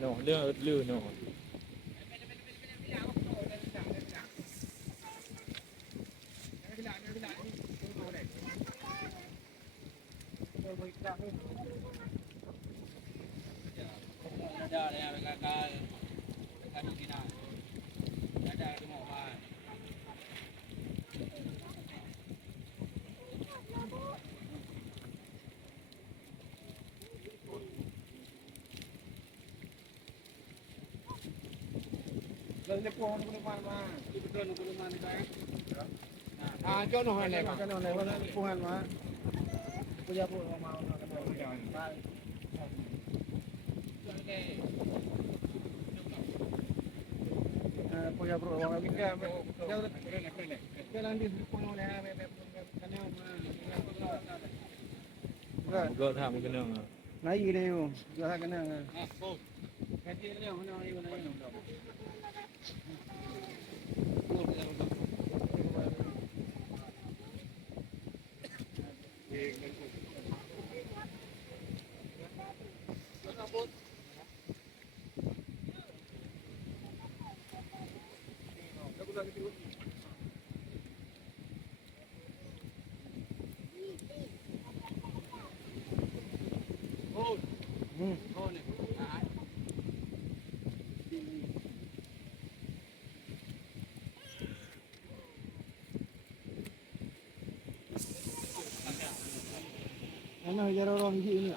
no, lư no. Cho nó này, cho nó này, nó puhan mà. Punya pu mau punya bro, orang kita jalan di punya oleh kanal mah. Gak tham cái nào. Nãy gì đây không? Gak cái nào. Cái gì đây không? Nó đi vào đây. Ano jaro orang gini.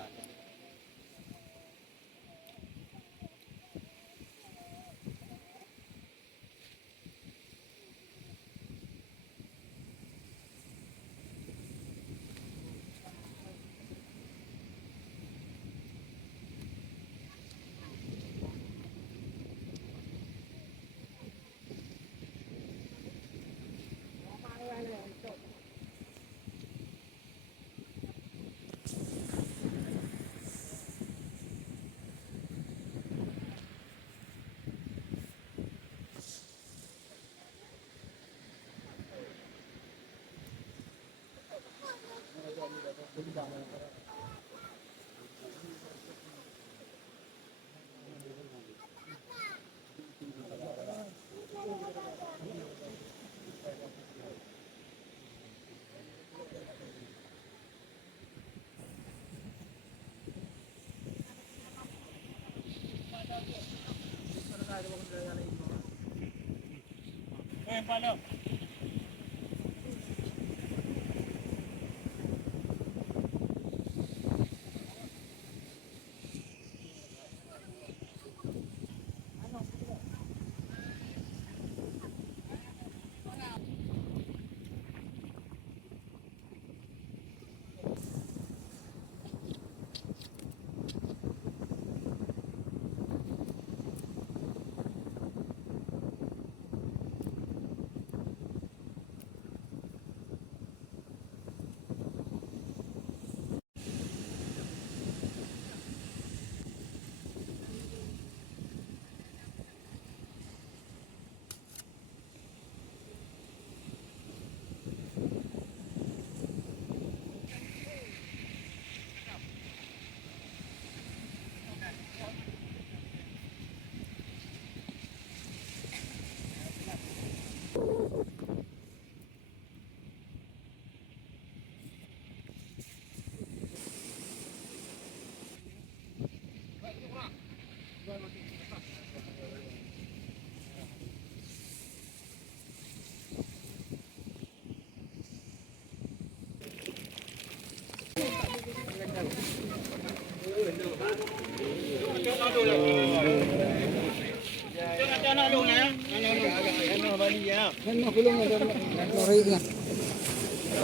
Paano?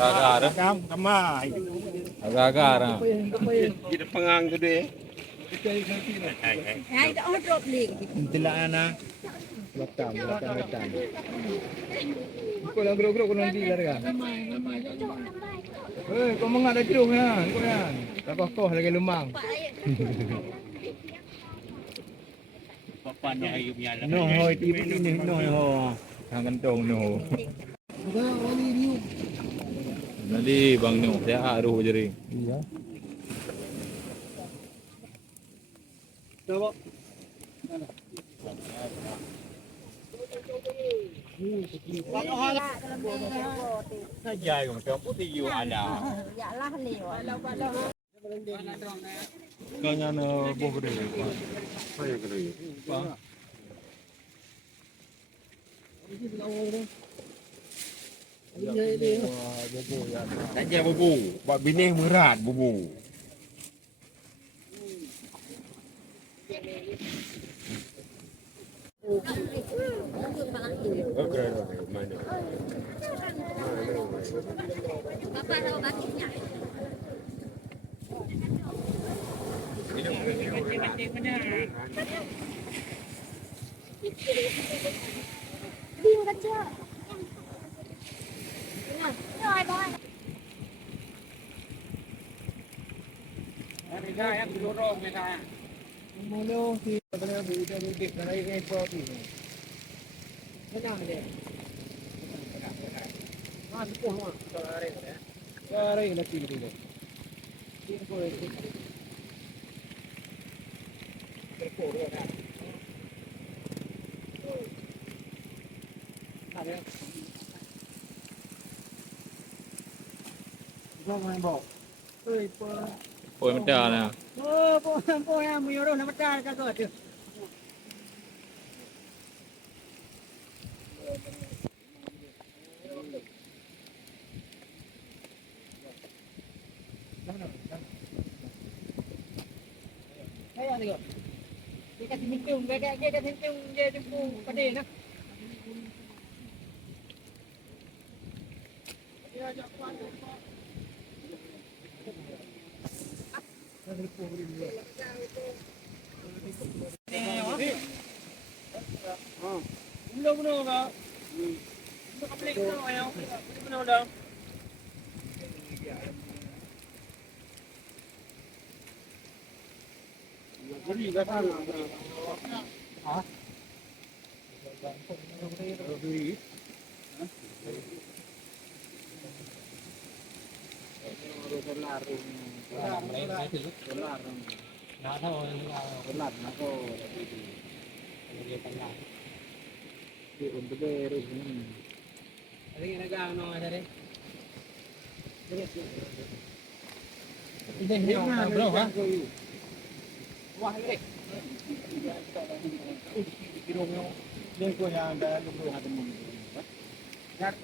Agak-agak kam kamai. Agak-agak. Kita pengang gede. Hai đã hốt rộp liền. Tilaan na. Batam. Ko lang gro-gro ko nang dealer ka. Kau mengada jerung ya, kau yan. Kokoh lagi lumang. Papan yang ayub nyala. No hoy tipe ini no ho. Hang kantong no. Nanti bang no, saya aruh jadi. Iya. Coba. Dài còn cho bút đi vô ada. Dạ là liều Ganyan bobo rin. Kaya ka rin. Nak dia bubu, buat bini berat bubu. Okey, mana? Bapak tahu batiknya. Biên kecil. Rồi boy. Ini dah yang dorong kita. Mulu si sebenarnya bukan bukan dari ekspor ini. Kenapa dia? Masih pohon. Sekarang ini lagi ni. Ini kau itu. Ôi mất trà nè. Cô em nhiều đâu nó mất ra cả rồi. Thấy không được. Cái thinh chung cái thinh chung về trong khu cái gì nữa. Belum ka? Kaplik na ayaw. Belum daw. Jadi ka kan. Ha?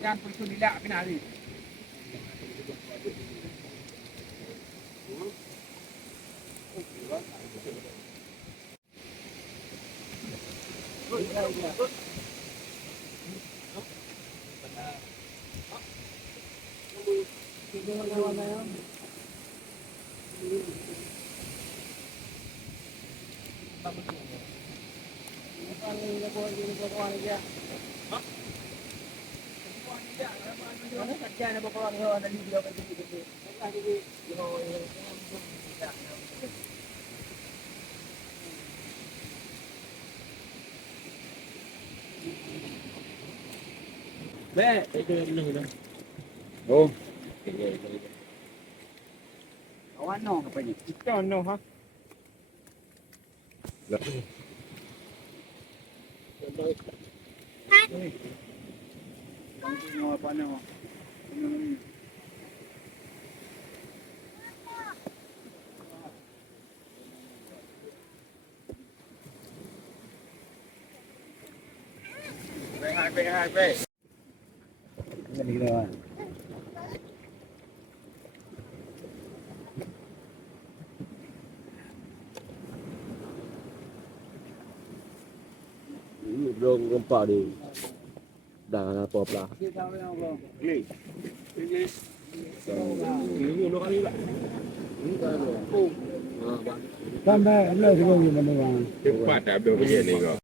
Jangan pergi tidak kena ni. Oh. Awan no apa ni? Ikan no ha. Kamu apa no? Hai. Ini dia. Belum gempa di. Dah apa lah. Ni. Ini dua kali lah. Ini kan. Sampai lo juga mana bang? Cepat dah berapa ni kau?